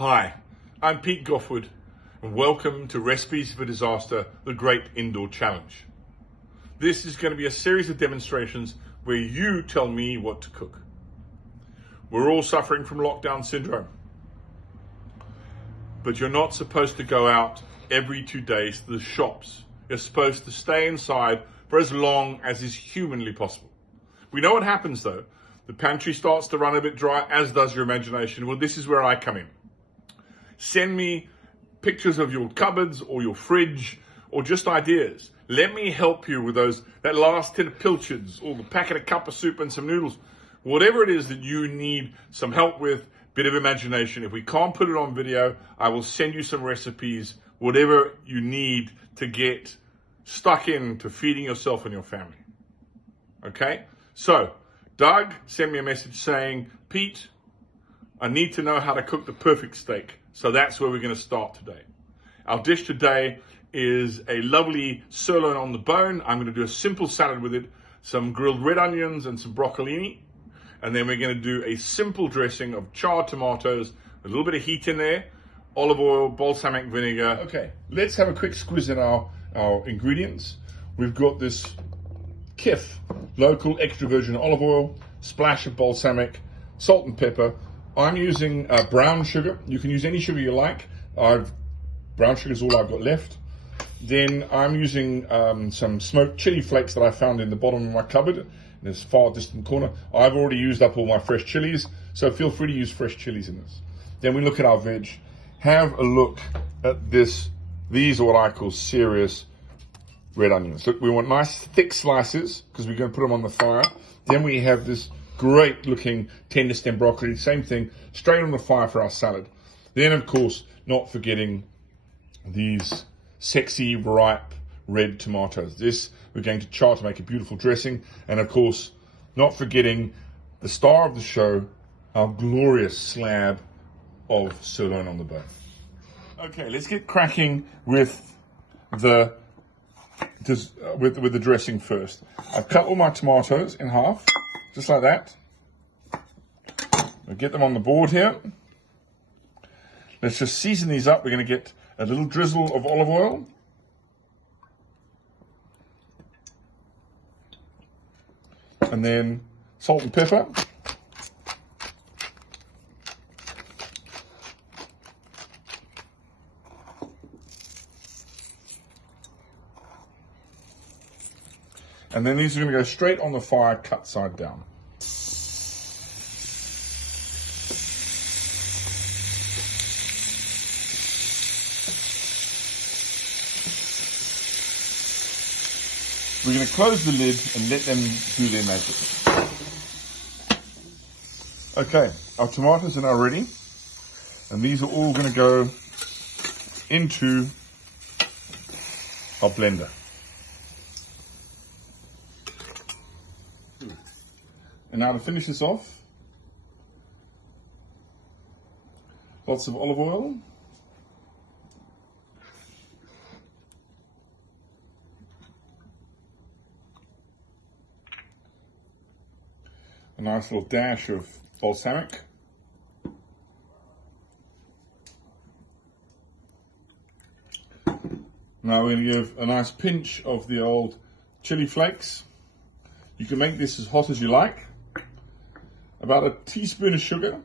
Hi, I'm Pete Goffe-Wood, and welcome to Recipes for Disaster, the Great Indoor Challenge. This is going to be a series of demonstrations where you tell me what to cook. We're all suffering from lockdown syndrome, but you're not supposed to go out every 2 days to the shops. You're supposed to stay inside for as long as is humanly possible. We know what happens though. The pantry starts to run a bit dry, as does your imagination. Well, this is where I come in. Send me pictures of your cupboards or your fridge or just ideas. Let me help you with that last tin of pilchards or the packet of cup of soup and some noodles. Whatever it is that you need some help with, bit of imagination. If we can't put it on video, I will send you some recipes, whatever you need to get stuck into feeding yourself and your family. Okay? So, Doug sent me a message saying, Pete, I need to know how to cook the perfect steak. So that's where we're going to start today. Our dish today is a lovely sirloin on the bone. I'm going to do a simple salad with it, some grilled red onions and some broccolini. And then we're going to do a simple dressing of charred tomatoes, a little bit of heat in there, olive oil, balsamic vinegar. Okay, let's have a quick squiz at our ingredients. We've got this Kif, local extra virgin olive oil, splash of balsamic, salt and pepper. I'm using brown sugar. You can use any sugar you like. Brown sugar is all I've got left. Then I'm using some smoked chili flakes that I found in the bottom of my cupboard in this far distant corner. I've already used up all my fresh chilies, so feel free to use fresh chilies in this. Then we look at our veg. Have a look at this. These are what I call serious red onions. Look, we want nice thick slices because we're going to put them on the fire. Then we have this great looking tender stem broccoli, same thing, straight on the fire for our salad. Then of course, not forgetting these sexy ripe red tomatoes. This we're going to char to make a beautiful dressing. And of course, not forgetting the star of the show, our glorious slab of sirloin on the bone. Okay, let's get cracking with the dressing first. I've cut all my tomatoes in half, just like that. We'll get them on the board here. Let's just season these up. We're going to get a little drizzle of olive oil. And then salt and pepper. And then these are going to go straight on the fire, cut side down. We're going to close the lid and let them do their magic. Okay, our tomatoes are now ready. And these are all going to go into our blender. And now to finish this off, lots of olive oil. A nice little dash of balsamic. Now we're going to give a nice pinch of the old chili flakes. You can make this as hot as you like. About a teaspoon of sugar.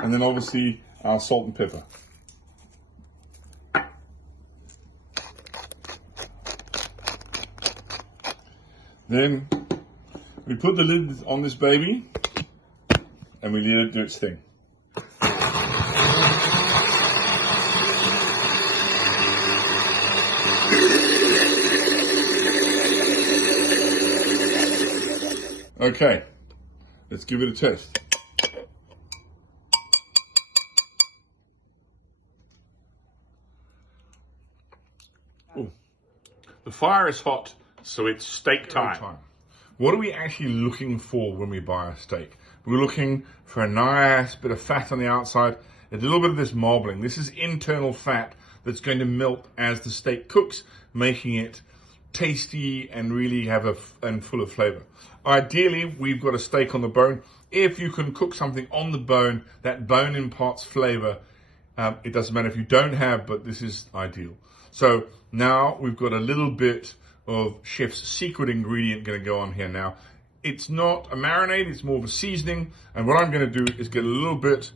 And then obviously our salt and pepper. Then we put the lid on this baby and we let it do its thing. Okay, let's give it a test. Ooh. The fire is hot, so it's steak time. What are we actually looking for when we buy a steak? We're looking for a nice bit of fat on the outside, a little bit of this marbling. This is internal fat that's going to melt as the steak cooks, making it tasty and really and full of flavor. Ideally, we've got a steak on the bone. If you can cook something on the bone, that bone imparts flavor. It doesn't matter if you don't have, but this is ideal. So now we've got a little bit of chef's secret ingredient going to go on here now. It's not a marinade, it's more of a seasoning. And what I'm going to do is get a little bit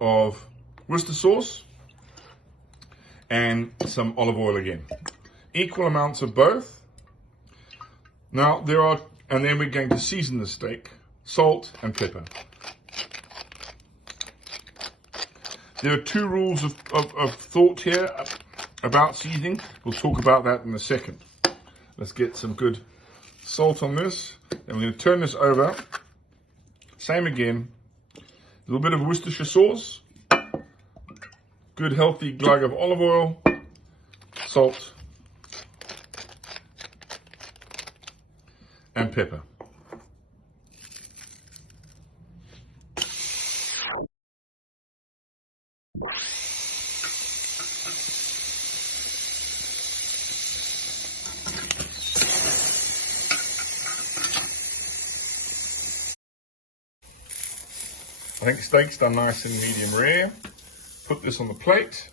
of Worcester sauce and some olive oil again. Equal amounts of both. Now and then we're going to season the steak, salt and pepper. There are two rules of thought here about seasoning. We'll talk about that in a second. Let's get some good salt on this. And we're going to turn this over. Same again. A little bit of Worcestershire sauce. Good healthy glug of olive oil. Salt. And pepper. I think steak's done nice and medium rare. Put this on the plate.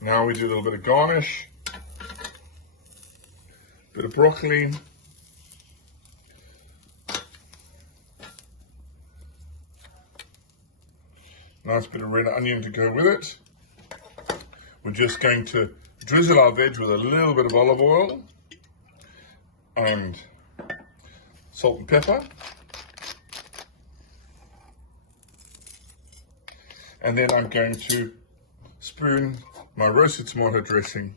Now we do a little bit of garnish. Bit of broccoli. Nice bit of red onion to go with it. We're just going to drizzle our veg with a little bit of olive oil and salt and pepper. And then I'm going to spoon my roasted tomato dressing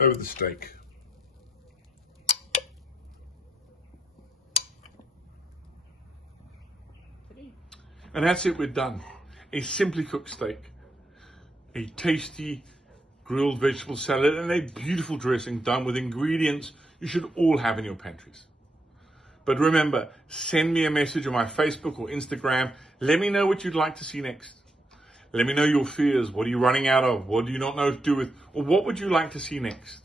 over the steak. And that's it, we're done. A simply cooked steak, a tasty grilled vegetable salad, and a beautiful dressing done with ingredients you should all have in your pantries. But remember, send me a message on my Facebook or Instagram. Let me know what you'd like to see next. Let me know your fears. What are you running out of? What do you not know what to do with? Or what would you like to see next?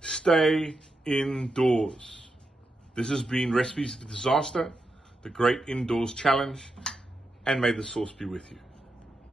Stay indoors. This has been Recipes to Disaster, the Great Indoors Challenge, and may the sauce be with you.